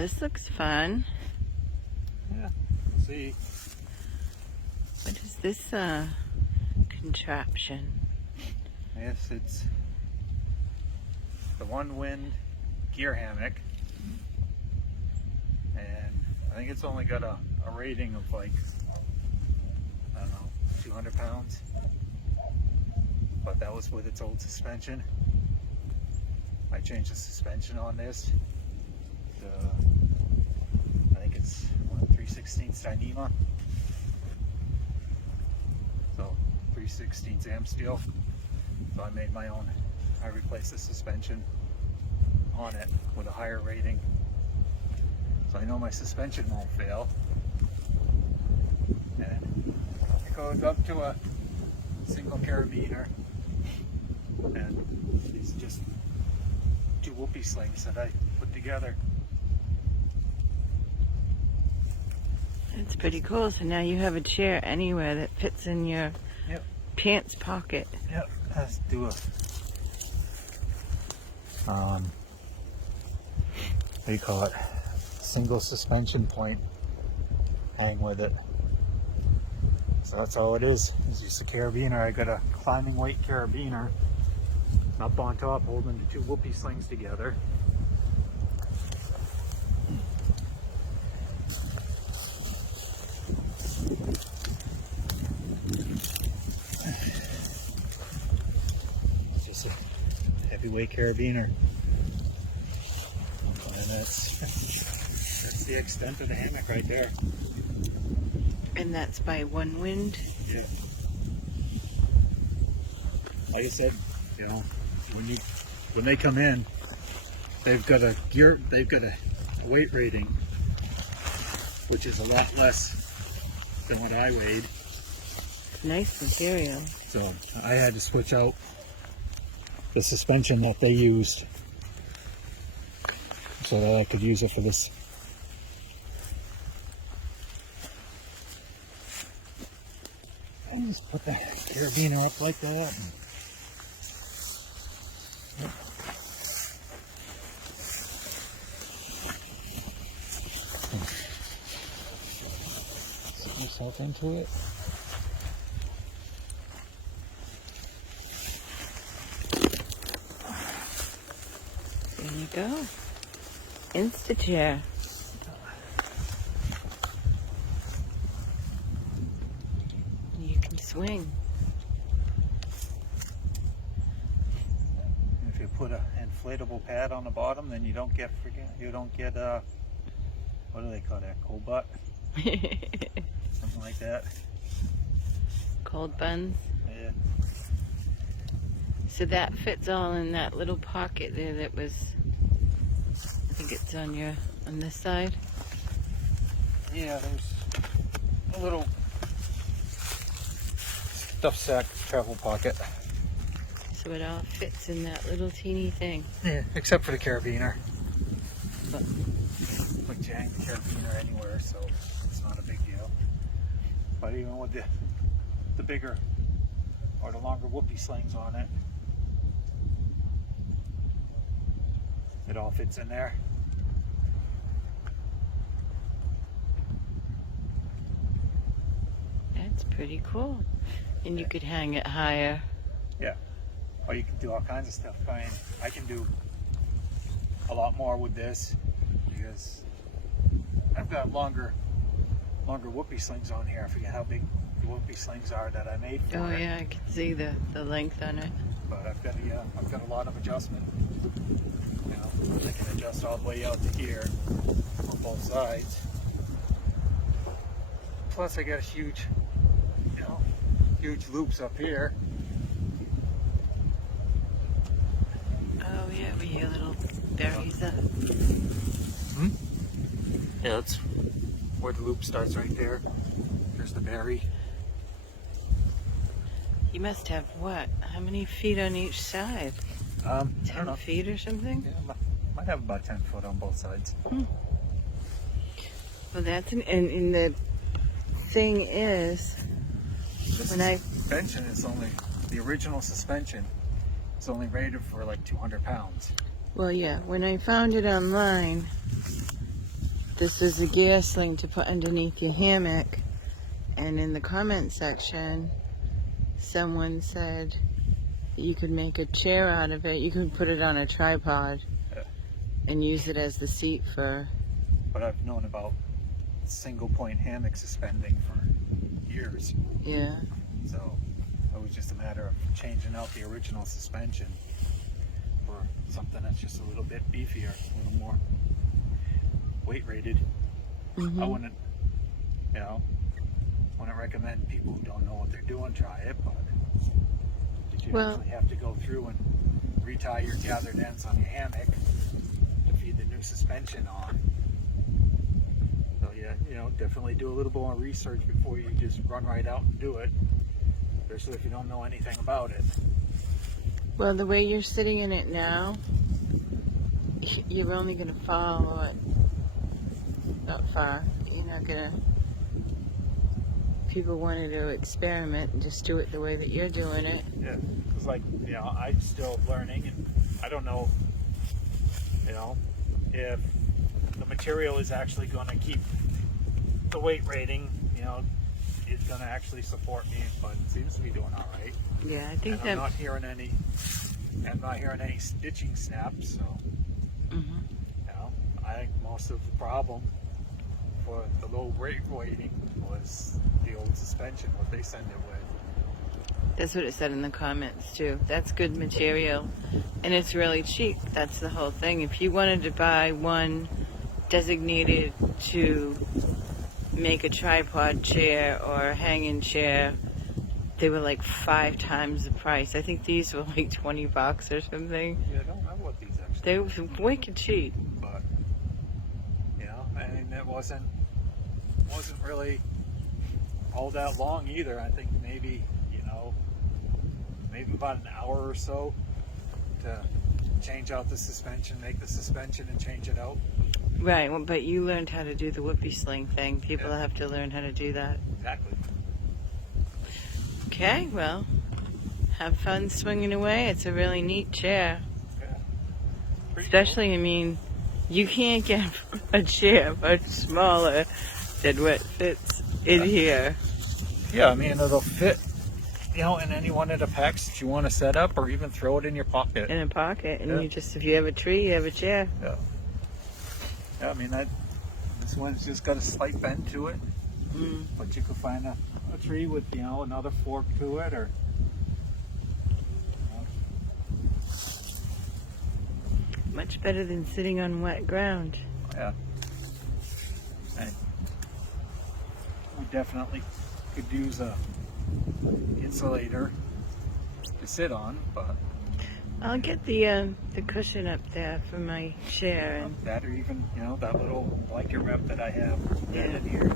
this looks fun. Yeah, see. What is this contraption? Yes, it's the onewind gear hammock. And I think it's only got a rating of like, I don't know, 200 pounds. But that was with its old suspension. I changed the suspension on this. I think it's 3/16 Dyneema. So 3/16 amsteel. So I made my own. I replaced the suspension on it with a higher rating. So I know my suspension won't fail. And it goes up to a single carabiner. And these are just two Wooki slings that I put together. It's pretty cool. So now you have a chair anywhere that fits in your pants pocket. Yep. Let's do a what do you call it? Single suspension point. Hang with it. So that's all it is. It's just a carabiner. I got a climbing weight carabiner up on top holding the two Wooki slings together. It's just a heavyweight carabiner. And that's the extent of the hammock right there. And that's by Onewind. Yeah. Like I said, you know, when they come in, they've got a weight rating, which is a lot less than what I weighed. Nice material. So I had to switch out the suspension that they used so that I could use it for this. I just put the carabiner up like that. Set yourself into it. There you go. Insta-chair. You can swing. If you put an inflatable pad on the bottom, then you don't get what do they call that? Cold butt? Something like that. Cold buns. Yeah. So that fits all in that little pocket there that was, I think it's on this side. Yeah, there's a little stuff sack travel pocket. So it all fits in that little teeny thing. Yeah, except for the carabiner. But Like you hang the carabiner anywhere, so it's not a big deal. But even with the bigger or the longer Wooki slings on it, it all fits in there. that's pretty cool. And you could hang it higher. Yeah. Or you can do all kinds of stuff. I can do a lot more with this because I've got longer Wooki slings on here. I forget how big the Wooki slings are that I made for it. Oh yeah, I can see the length on it. But I've got a lot of adjustment. You know, I can adjust all the way out to here on both sides. Plus I got huge loops up here. Oh yeah, where your little berries up. Yeah, that's where the loop starts right there. There's the berry. You must have what? How many feet on each side? I don't 10 know. feet or something? Yeah, might have about 10 foot on both sides. Well, that's and the thing is, The suspension is only, the original suspension is only rated for like 200 pounds. well, yeah, when I found it online, this is a gear sling to put underneath your hammock. And in the comment section, someone said you could make a chair out of it. You could put it on a tripod and use it as the seat for... But I've known about single point hammock suspending for years. Yeah. So it was just a matter of changing out the original suspension for something that's just a little bit beefier, a little more weight rated. I wouldn't, wouldn't recommend people who don't know what they're doing try it, but you actually have to go through and retie your gathered ends on your hammock to feed the new suspension on. So yeah, definitely do a little more research before you just run right out and do it, especially if you don't know anything about it. Well, the way you're sitting in it now, you're only going to fall not far. You're not going to... People wanted to experiment and just do it the way that you're doing it. Yeah, because I'm still learning, and I don't know, if the material is actually going to keep the weight rating, it's going to actually support me, but it seems to be doing all right. Yeah, I think I'm not hearing any stitching snaps, so, I think most of the problem for the low rate rating was the old suspension, what they send it with. That's what it said in the comments too. That's good material, and it's really cheap. That's the whole thing. If you wanted to buy one designated to make a tripod chair or a hanging chair, they were like 5 times the price. I think these were like $20 or something. Yeah, I don't remember what these actually They were wicked cheap. But and it wasn't really all that long either. I think maybe about an hour or so to change out the suspension, make the suspension and change it out. Right, well, but you learned how to do the whoopee sling thing. People have to learn how to do that. Exactly. Okay, well, have fun swinging away. It's a really neat chair. Yeah. Especially, you can't get a chair much smaller than what fits in here. Yeah, it'll fit, in any one of the packs that you want to set up, or even throw it in your pocket. In a pocket, and if you have a tree, you have a chair. Yeah. Yeah, this one's just got a slight bend to it, but you could find a tree with, another fork to it, or... Much better than sitting on wet ground. Yeah. And we definitely could use a insulator to sit on, but I'll get the cushion up there for my chair. that, or even that little blanket wrap that I have in here.